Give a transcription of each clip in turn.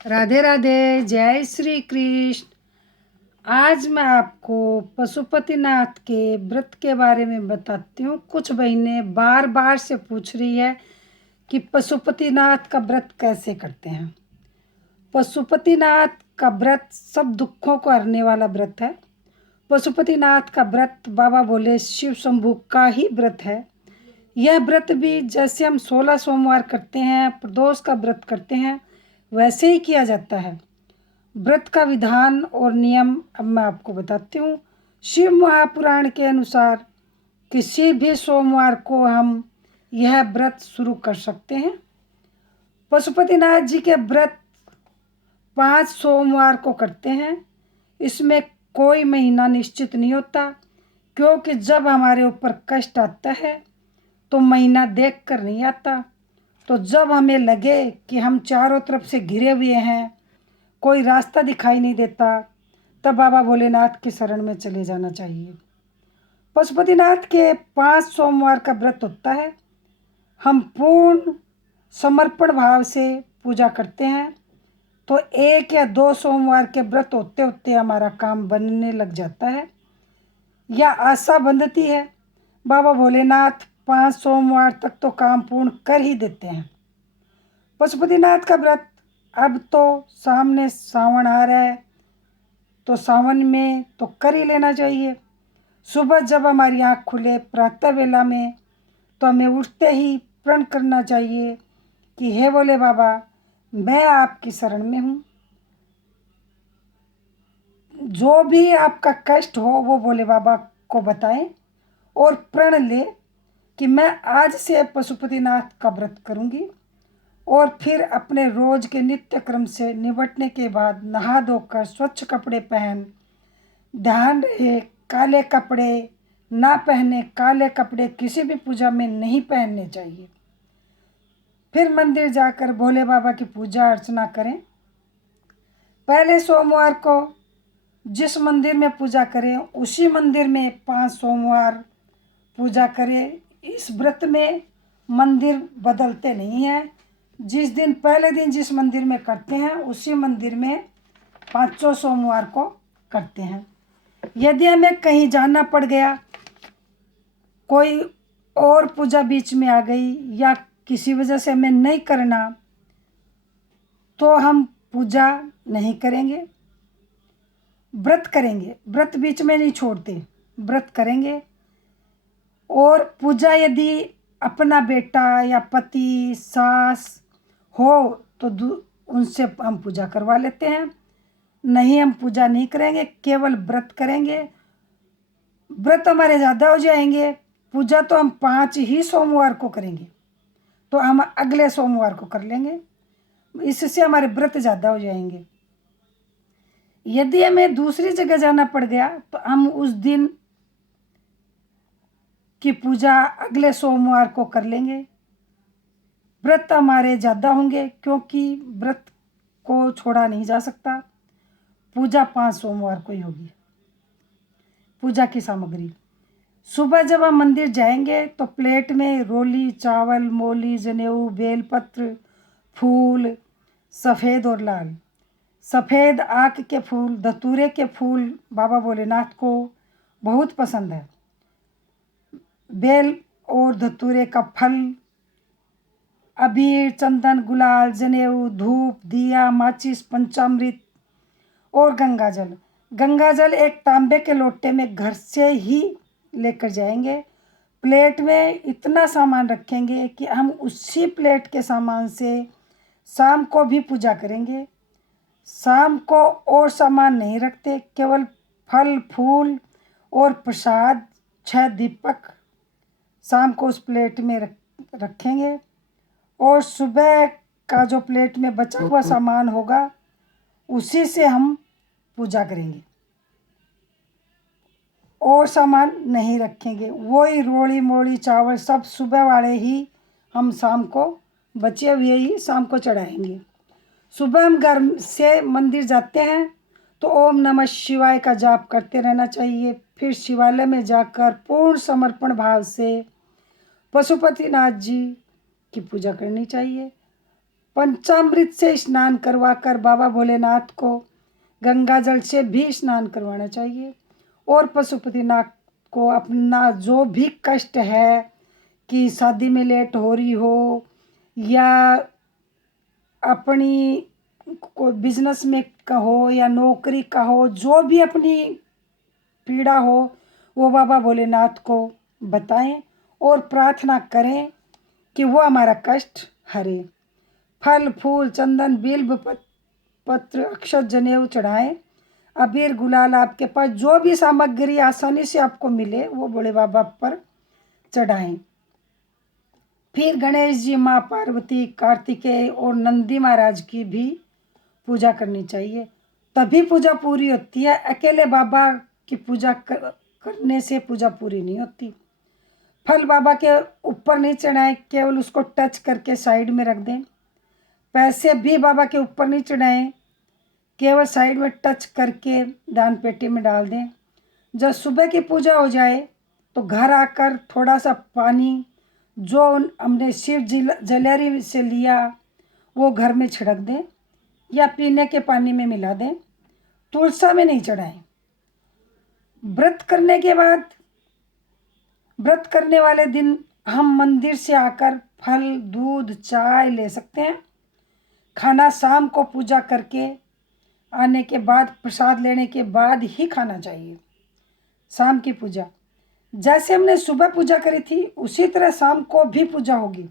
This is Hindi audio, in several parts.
राधे राधे, जय श्री कृष्ण। आज मैं आपको पशुपतिनाथ के व्रत के बारे में बताती हूँ। कुछ बहनें बार बार से पूछ रही है कि पशुपतिनाथ का व्रत कैसे करते हैं। पशुपतिनाथ का व्रत सब दुखों को हरने वाला व्रत है। पशुपतिनाथ का व्रत बाबा भोले शिव शंभू का ही व्रत है। यह व्रत भी जैसे हम 16 सोमवार करते हैं, प्रदोष का व्रत करते हैं, वैसे ही किया जाता है। व्रत का विधान और नियम अब मैं आपको बताती हूँ। शिव महापुराण के अनुसार किसी भी सोमवार को हम यह व्रत शुरू कर सकते हैं। पशुपतिनाथ जी के व्रत 5 सोमवार को करते हैं। इसमें कोई महीना निश्चित नहीं होता, क्योंकि जब हमारे ऊपर कष्ट आता है तो महीना देख कर नहीं आता। तो जब हमें लगे कि हम चारों तरफ से घिरे हुए हैं, कोई रास्ता दिखाई नहीं देता, तब बाबा भोलेनाथ की शरण में चले जाना चाहिए। पशुपतिनाथ के 5 सोमवार का व्रत होता है। हम पूर्ण समर्पण भाव से पूजा करते हैं, तो 1 या 2 सोमवार के व्रत होते होते हमारा काम बनने लग जाता है या आशा बंधती है। बाबा भोलेनाथ 5 सोमवार तक तो काम पूर्ण कर ही देते हैं। पशुपतिनाथ का व्रत अब तो सामने सावन आ रहा है, तो सावन में तो कर ही लेना चाहिए। सुबह जब हमारी आँख खुले प्रातः वेला में, तो हमें उठते ही प्रण करना चाहिए कि हे भोले बाबा, मैं आपकी शरण में हूँ। जो भी आपका कष्ट हो वो भोले बाबा को बताएं और प्रण ले कि मैं आज से पशुपतिनाथ का व्रत करूँगी। और फिर अपने रोज के नित्य क्रम से निपटने के बाद नहा धोकर स्वच्छ कपड़े पहन, ध्यान रहे काले कपड़े ना पहने। काले कपड़े किसी भी पूजा में नहीं पहनने चाहिए। फिर मंदिर जाकर भोले बाबा की पूजा अर्चना करें। पहले सोमवार को जिस मंदिर में पूजा करें उसी मंदिर में 5 सोमवार पूजा करें। इस व्रत में मंदिर बदलते नहीं हैं। जिस दिन पहले दिन जिस मंदिर में करते हैं उसी मंदिर में 5 सोमवार को करते हैं। यदि हमें कहीं जाना पड़ गया, कोई और पूजा बीच में आ गई या किसी वजह से हमें नहीं करना, तो हम पूजा नहीं करेंगे, व्रत करेंगे। व्रत बीच में नहीं छोड़ते, व्रत करेंगे। और पूजा यदि अपना बेटा या पति सास हो तो उनसे हम पूजा करवा लेते हैं। नहीं, हम पूजा नहीं करेंगे, केवल व्रत करेंगे। व्रत हमारे ज़्यादा हो जाएंगे। पूजा तो हम 5 ही सोमवार को करेंगे, तो हम अगले सोमवार को कर लेंगे। इससे हमारे व्रत ज़्यादा हो जाएंगे। यदि हमें दूसरी जगह जाना पड़ गया तो हम उस दिन की पूजा अगले सोमवार को कर लेंगे। व्रत हमारे ज़्यादा होंगे, क्योंकि व्रत को छोड़ा नहीं जा सकता। पूजा 5 सोमवार को ही होगी। पूजा की सामग्री: सुबह जब हम मंदिर जाएंगे तो प्लेट में रोली, चावल, मोली, जनेऊ, बेलपत्र, फूल सफ़ेद और लाल। सफ़ेद आक के फूल, धतूरे के फूल बाबा भोलेनाथ को बहुत पसंद है। बेल और धतूरे का फल, अबीर, चंदन, गुलाल, जनेऊ, धूप, दिया, माचिस, पंचामृत और गंगाजल। गंगाजल एक तांबे के लोटे में घर से ही लेकर जाएंगे। प्लेट में इतना सामान रखेंगे कि हम उसी प्लेट के सामान से शाम को भी पूजा करेंगे। शाम को और सामान नहीं रखते, केवल फल फूल और प्रसाद 6 दीपक शाम को उस प्लेट में रखेंगे। और सुबह का जो प्लेट में बचा हुआ सामान होगा उसी से हम पूजा करेंगे और सामान नहीं रखेंगे। वही रोली मोली चावल सब सुबह वाले ही हम शाम को बचे हुए ही शाम को चढ़ाएंगे। सुबह हम घर से मंदिर जाते हैं तो ओम नमः शिवाय का जाप करते रहना चाहिए। फिर शिवालय में जाकर पूर्ण समर्पण भाव से पशुपतिनाथ जी की पूजा करनी चाहिए। पंचामृत से स्नान करवाकर बाबा भोलेनाथ को गंगा जल से भी स्नान करवाना चाहिए। और पशुपतिनाथ को अपना जो भी कष्ट है कि शादी में लेट हो रही हो या अपनी को बिजनेस में का हो या नौकरी का हो, जो भी अपनी पीड़ा हो वो बाबा भोलेनाथ को बताएं और प्रार्थना करें कि वो हमारा कष्ट हरे। फल फूल चंदन बिल्व पत्र अक्षत जनेऊ चढ़ाएं। अबीर गुलाल आपके पास जो भी सामग्री आसानी से आपको मिले वो भोले बाबा पर चढ़ाएं। फिर गणेश जी, माँ पार्वती, कार्तिकेय और नंदी महाराज की भी पूजा करनी चाहिए, तभी पूजा पूरी होती है। अकेले बाबा की पूजा करने से पूजा पूरी नहीं होती। फल बाबा के ऊपर नहीं चढ़ाएं, केवल उसको टच करके साइड में रख दें। पैसे भी बाबा के ऊपर नहीं चढ़ाएं, केवल साइड में टच करके दान पेटी में डाल दें। जब सुबह की पूजा हो जाए तो घर आकर थोड़ा सा पानी जो हमने शिव जलेरी से लिया वो घर में छिड़क दें या पीने के पानी में मिला दें। तुलसा में नहीं चढ़ाएं। व्रत करने के बाद, व्रत करने वाले दिन हम मंदिर से आकर फल दूध चाय ले सकते हैं। खाना शाम को पूजा करके आने के बाद, प्रसाद लेने के बाद ही खाना चाहिए। शाम की पूजा जैसे हमने सुबह पूजा करी थी उसी तरह शाम को भी पूजा होगी।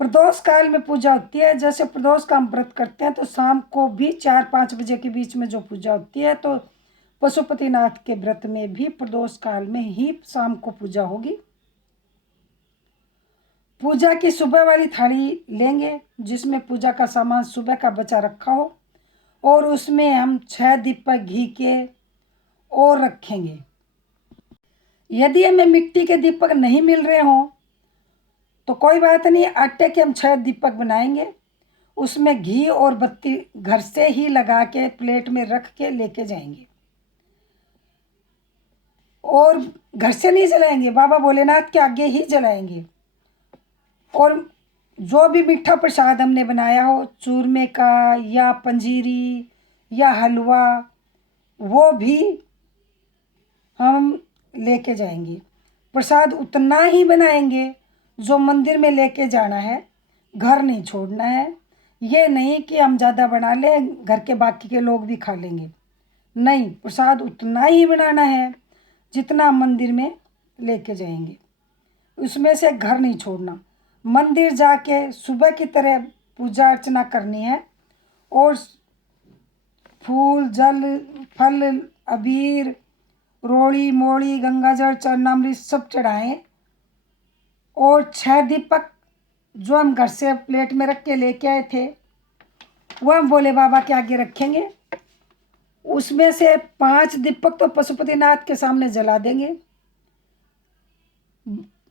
प्रदोष काल में पूजा होती है। जैसे प्रदोष का हम व्रत करते हैं तो शाम को भी 4-5 बजे के बीच में जो पूजा होती है, तो पशुपतिनाथ के व्रत में भी प्रदोष काल में ही शाम को पूजा होगी। पूजा की सुबह वाली थाली लेंगे जिसमें पूजा का सामान सुबह का बचा रखा हो और उसमें हम 6 दीपक घी के और रखेंगे। यदि हमें मिट्टी के दीपक नहीं मिल रहे हों तो कोई बात नहीं, आटे के हम 6 दीपक बनाएंगे। उसमें घी और बत्ती घर से ही लगा के प्लेट में रख के लेके जाएंगे और घर से नहीं जलाएंगे, बाबा भोलेनाथ के आगे ही जलाएंगे। और जो भी मीठा प्रसाद हमने बनाया हो, चूरमे का या पंजीरी या हलवा, वो भी हम लेके जाएंगे। प्रसाद उतना ही बनाएंगे जो मंदिर में लेके जाना है, घर नहीं छोड़ना है। ये नहीं कि हम ज़्यादा बना लें घर के बाकी के लोग भी खा लेंगे, नहीं, प्रसाद उतना ही बनाना है जितना मंदिर में लेके जाएंगे, उसमें से घर नहीं छोड़ना। मंदिर जाके सुबह की तरह पूजा अर्चना करनी है और फूल जल फल अबीर रोड़ी मोड़ी गंगाजल चरणामृत सब चढ़ाएं और 6 दीपक जो हम घर से प्लेट में रख के लेके आए थे वो हम भोले बाबा के आगे रखेंगे। उसमें से 5 दीपक तो पशुपतिनाथ के सामने जला देंगे।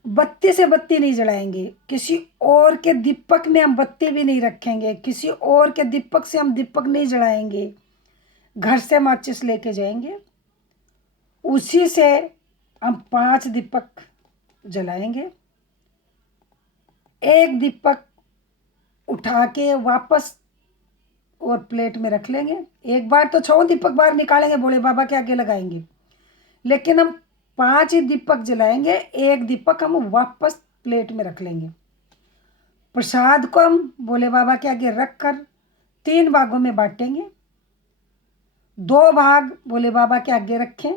बत्ती से बत्ती नहीं जलाएंगे, किसी और के दीपक में हम बत्ती भी नहीं रखेंगे, किसी और के दीपक से हम दीपक नहीं जलाएंगे। घर से माचिस लेके जाएंगे, उसी से हम 5 दीपक जलाएंगे। एक दीपक उठा के वापस और प्लेट में रख लेंगे। एक बार तो 6 दीपक बाहर निकालेंगे, भोले बाबा के आगे लगाएंगे, लेकिन हम 5 ही दीपक जलाएंगे। एक दीपक हम वापस प्लेट में रख लेंगे। प्रसाद को हम भोले बाबा के आगे रख कर 3 भागों में बांटेंगे। 2 भाग भोले बाबा के आगे रखें,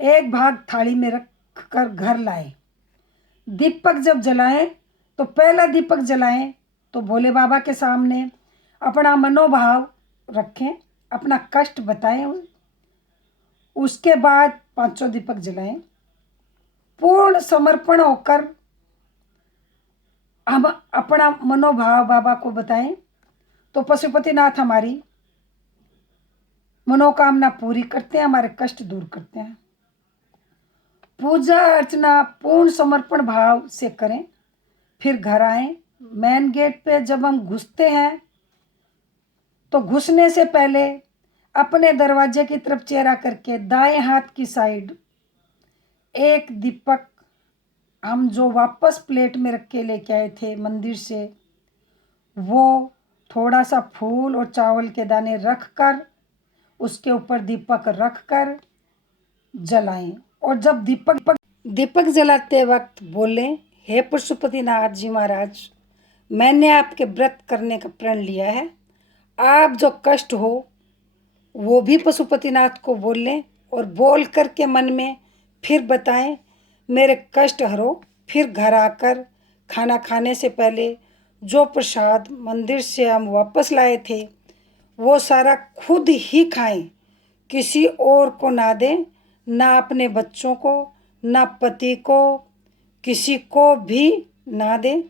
1 भाग थाली में रख कर घर लाएं। दीपक जब जलाएं तो पहला दीपक जलाएं तो भोले बाबा के सामने अपना मनोभाव रखें, अपना कष्ट बताएं। उसके बाद 5 दीपक जलाएं। पूर्ण समर्पण होकर हम अपना मनोभाव बाबा को बताएं तो पशुपतिनाथ हमारी मनोकामना पूरी करते हैं, हमारे कष्ट दूर करते हैं। पूजा अर्चना पूर्ण समर्पण भाव से करें, फिर घर आएं। मेन गेट पे जब हम घुसते हैं तो घुसने से पहले अपने दरवाजे की तरफ चेहरा करके दाएं हाथ की साइड 1 दीपक हम जो वापस प्लेट में रख के लेके आए थे मंदिर से वो थोड़ा सा फूल और चावल के दाने रख कर उसके ऊपर दीपक रख कर जलाएं। और जब दीपक जलाते वक्त बोलें, हे पशुपतिनाथ जी महाराज, मैंने आपके व्रत करने का प्रण लिया है। आप जो कष्ट हो वो भी पशुपतिनाथ को बोल लें और बोल करके मन में फिर बताएं, मेरे कष्ट हरो। फिर घर आकर खाना खाने से पहले जो प्रसाद मंदिर से हम वापस लाए थे वो सारा खुद ही खाएं, किसी और को ना दें, ना अपने बच्चों को, ना पति को, किसी को भी ना दें।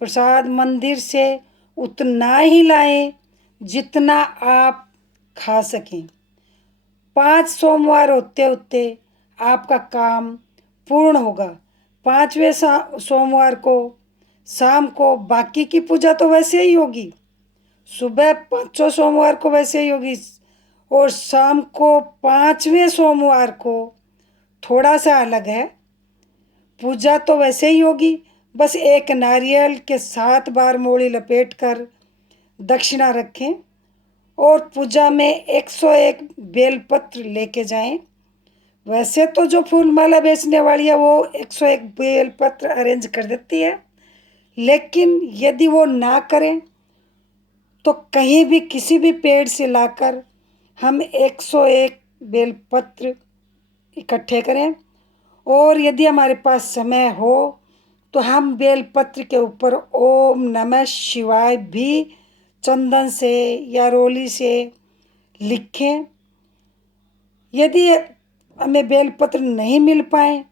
प्रसाद मंदिर से उतना ही लाएं जितना आप खा सकें। 5 सोमवार होते होते आपका काम पूर्ण होगा। 5वें सोमवार को शाम को बाकी की पूजा तो वैसे ही होगी, सुबह 5 सोमवार को वैसे ही होगी, और शाम को 5वें सोमवार को थोड़ा सा अलग है। पूजा तो वैसे ही होगी, बस एक नारियल के 7 बार मोड़ी लपेट कर दक्षिणा रखें और पूजा में 101 बेलपत्र लेके जाएं। वैसे तो जो फूल माला बेचने वाली है वो 101 बेलपत्र अरेंज कर देती है, लेकिन यदि वो ना करें तो कहीं भी किसी भी पेड़ से लाकर हम 101 बेलपत्र इकट्ठे करें। और यदि हमारे पास समय हो तो हम बेलपत्र के ऊपर ओम नमः शिवाय भी चंदन से या रोली से लिखें। यदि हमें बेलपत्र नहीं मिल पाए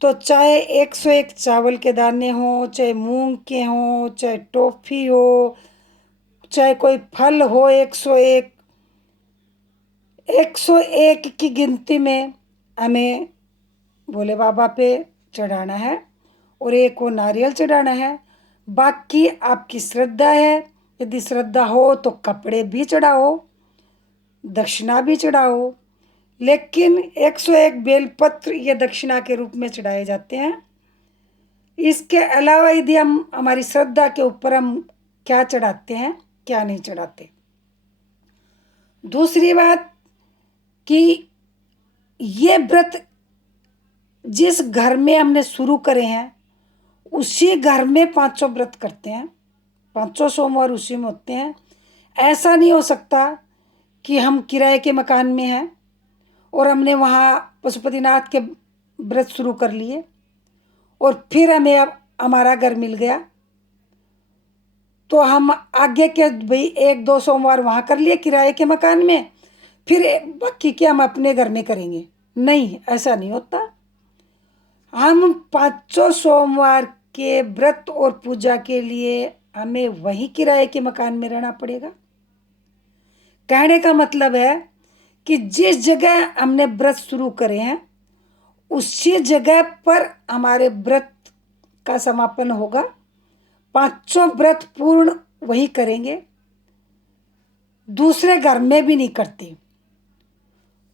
तो चाहे 101 चावल के दाने हों, चाहे मूंग के हों, चाहे टॉफ़ी हो, चाहे कोई फल हो, 101 की गिनती में हमें भोले बाबा पे चढ़ाना है और एक को नारियल चढ़ाना है। बाकी आपकी श्रद्धा है, यदि श्रद्धा हो तो कपड़े भी चढ़ाओ, दक्षिणा भी चढ़ाओ, लेकिन 101 बेलपत्र ये दक्षिणा के रूप में चढ़ाए जाते हैं। इसके अलावा यदि हम हमारी श्रद्धा के ऊपर हम क्या चढ़ाते हैं, क्या नहीं चढ़ाते। दूसरी बात कि ये व्रत जिस घर में हमने शुरू करे हैं उसी घर में 500 व्रत करते हैं, 500 सोमवार उसी में होते हैं। ऐसा नहीं हो सकता कि हम किराए के मकान में हैं और हमने वहाँ पशुपतिनाथ के व्रत शुरू कर लिए और फिर हमें अब हमारा घर मिल गया तो हम आगे के भाई 1-2 सोमवार वहाँ कर लिए किराए के मकान में, फिर बाकी के हम अपने घर में करेंगे। नहीं, ऐसा नहीं होता। हम 500 सोमवार के व्रत और पूजा के लिए हमें वही किराए के मकान में रहना पड़ेगा। कहने का मतलब है कि जिस जगह हमने व्रत शुरू करे हैं उसी जगह पर हमारे व्रत का समापन होगा। 500 व्रत पूर्ण वही करेंगे, दूसरे घर में भी नहीं करते।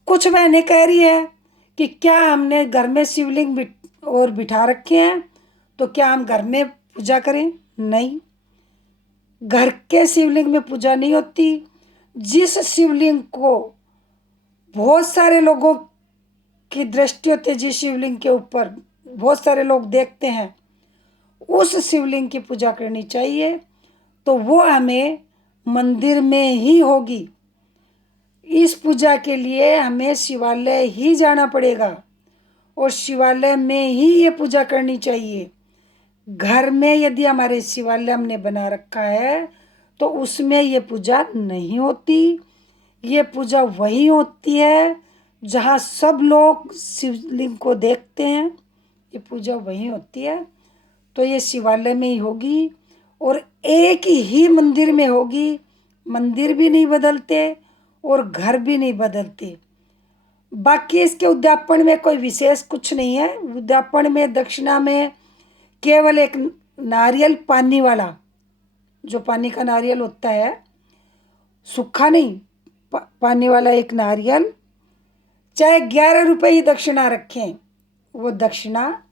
कुछ बहनें कह रही है कि क्या हमने घर में शिवलिंग और बिठा रखे हैं तो क्या हम घर में पूजा करें? नहीं, घर के शिवलिंग में पूजा नहीं होती। जिस शिवलिंग को बहुत सारे लोगों की दृष्टि होती है, जिस शिवलिंग के ऊपर बहुत सारे लोग देखते हैं, उस शिवलिंग की पूजा करनी चाहिए। तो वो हमें मंदिर में ही होगी। इस पूजा के लिए हमें शिवालय ही जाना पड़ेगा और शिवालय में ही ये पूजा करनी चाहिए। घर में यदि हमारे शिवालय हमने बना रखा है तो उसमें ये पूजा नहीं होती। ये पूजा वही होती है जहाँ सब लोग शिवलिंग को देखते हैं, ये पूजा वही होती है। तो ये शिवालय में ही होगी और एक ही मंदिर में होगी। मंदिर भी नहीं बदलते और घर भी नहीं बदलते। बाकी इसके उद्यापन में कोई विशेष कुछ नहीं है। उद्यापन में दक्षिणा में केवल एक नारियल पानी वाला, जो पानी का नारियल होता है, सूखा नहीं, पानी वाला एक नारियल, चाहे 11 रुपये ही दक्षिणा रखें, वो दक्षिणा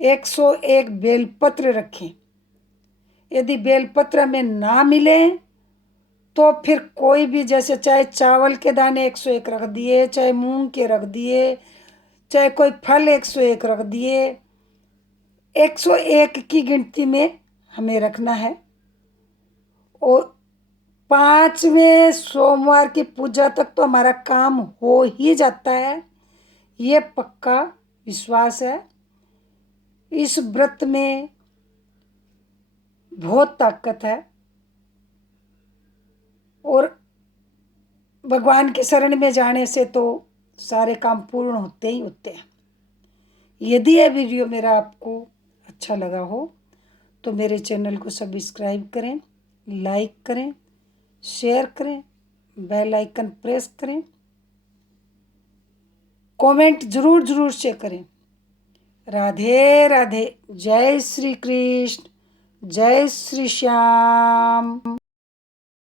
101 बेलपत्र रखें। यदि बेलपत्र में ना मिले तो फिर कोई भी, जैसे चाहे चावल के दाने 101 रख दिए, चाहे मूंग के रख दिए, चाहे कोई फल 101 रख दिए, 101 की गिनती में हमें रखना है। और 5वें सोमवार की पूजा तक तो हमारा काम हो ही जाता है, ये पक्का विश्वास है। इस व्रत में बहुत ताकत है और भगवान के शरण में जाने से तो सारे काम पूर्ण होते ही होते हैं। यदि यह वीडियो मेरा आपको अच्छा लगा हो तो मेरे चैनल को सब्सक्राइब करें, लाइक करें, शेयर करें, बेल आइकन प्रेस करें, कमेंट जरूर से करें। राधे राधे। जय श्री कृष्ण, जय श्री श्याम।